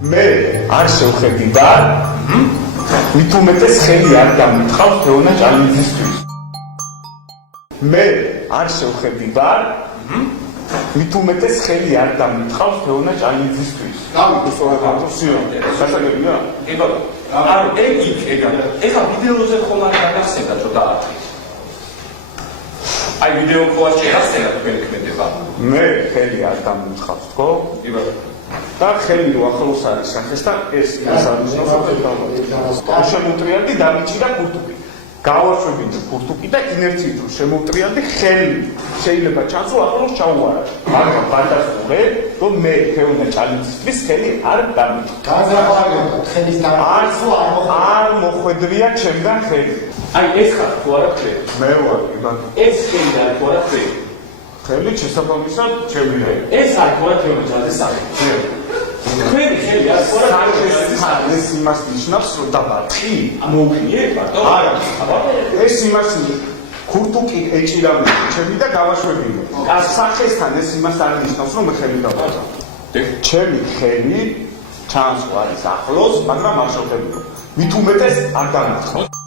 მე არ შევხედი და მით უმეტეს ხელი არ დამითხავს თეონა ჭალინძისთვის. მე არ შევხედი და მით უმეტეს ხელი არ დამითხავს თეონა ჭალინძისთვის. გასაგებია? კი ბატონო. ანუ ეხლა ვიდეოზე ხომ არ გაგახსენდა ცოტა ათი. აი ვიდეო ყავს შეახსენა თქვენი ქმედება. მე ხელი არ დამითხავს, ხო? კი ბატონო. და ხელი რო ახლოს არის სახეს და ეს არის შემოუტრიალდი დამიჭირა ქურთუკი. გავაშვებინე ქურთუკი და ინერციით რო შემოუტრიალდი ხელი შეიძლება ჩანს რომ ახლოს ჩაუარა. მაგრამ ფანტასტიკურია რომ მე თეონა ჭალინძისთვის ხელი არ დამიჭირა. გაზაფხულება ხელის დამიჭირა არ მოხვედრია ჩემგან ხელი. აი ეს ხარ თუ არა ხელი? მე ვარ, იბანო. ეს ხელი და თუ არა ხელი? ხელი შესაბამისად ჩემი. ეს არის თუ არა თეონა ჭალინძის სახელი? თქვენი ხელი არის თუ არა ეს იმას ნიშნავს რომ დაბათხი მოუგიეთ ბატონო? არა, ეს იმას ქურთუკი ეჭირა მე ჩემი და გავაშვებინე. სახესთან ეს იმას არ ნიშნავს რომ მე ხელი დავაწყო. ჩემი ხელი ჩანს არის ახლოს, მაგრამ არ შევხედო. მით უმეტეს არ დამახსოვრე.